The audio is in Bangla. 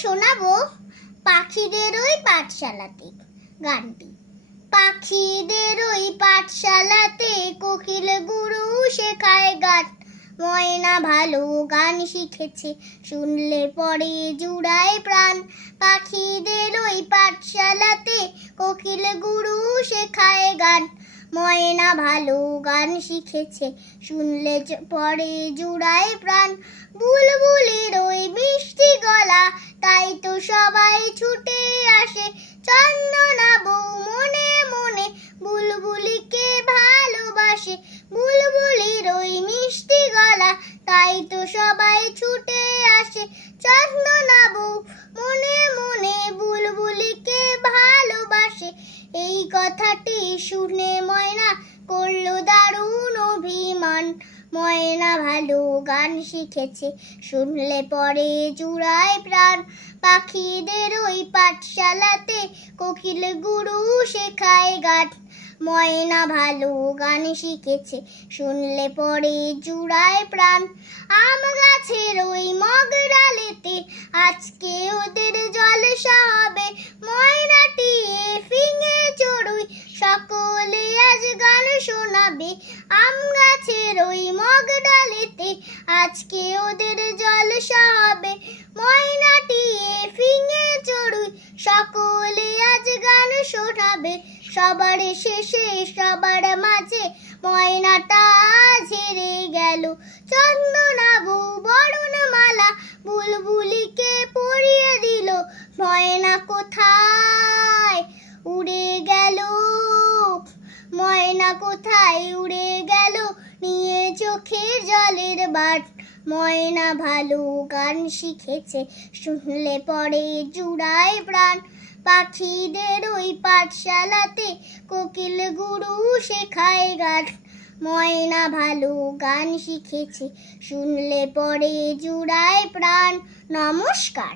শোনাবো পাখিদের ওই পাঠশালাতে গানটি। পাখিদের ওই পাঠশালাতে কোকিল গুরু শেখায় গান। ময়না ভালো গান শিখেছে, শুনলে পরে জুড়ায় প্রাণ। পাখিদের ওই পাঠশালাতে কোকিল গুরু শেখায় গান। ময়না ভালো গান শিখেছে, শুনলে পরে জুড়ায় প্রাণ। বুলবুলির ওই মিষ্টি গলা, তাই তো সবাই ছুটে আসে। চন্দনা বউ মনে মনে বুলবুলিকে ভালোবাসে। বুলবুলির ওই মিষ্টি গলা, তাই তো সবাই ছুটে আসে। চন্দনা বউ মনে মনে বুলবুলিকে ভালোবাসে। এই কথাটি শুনে ময়না করলো দারুণ অভিমান। ময়না ভালো গান শিখেছে, শুনলে পরে জুড়ায় প্রাণ। পাখিদের ওই পাঠশালাতে কোকিল গুরু শেখায় গান। ময়না ভালো গান শিখেছে, শুনলে পরে জুড়ায় প্রাণ। আম গাছের ওই মগ ডালেতে আজকে ওদের জলসা হবে। ময়নাটি ফিঙে চড়ুই সকলে আজ গান শোনাবে। আম গাছের ওই মগ ডালেতে আজকে ওদের জলসা হবে। ময়নাটি ফিঙে চড়ুই সকলে আজ গান শোনাবে। সবার শেষে সবার মাঝে ময়নাটা ঝেড়ে গেল। চন্দনা বউ বরণমালা বুলবুলিকে পরিয়ে দিল। ময়না কোথায় উড়ে গেল, ময়না কোথায় উড়ে গেল, নিয়ে চোখের জলের বাট। ময়না ভালো গান শিখেছে, শুনলে পরে জুড়ায় প্রাণ। পাখিদের ওই পাঠশালাতে কোকিল গুরু শেখায় গান। ময়না ভালো গান শিখেছে, শুনলে পরে জুড়ায় প্রাণ। নমস্কার।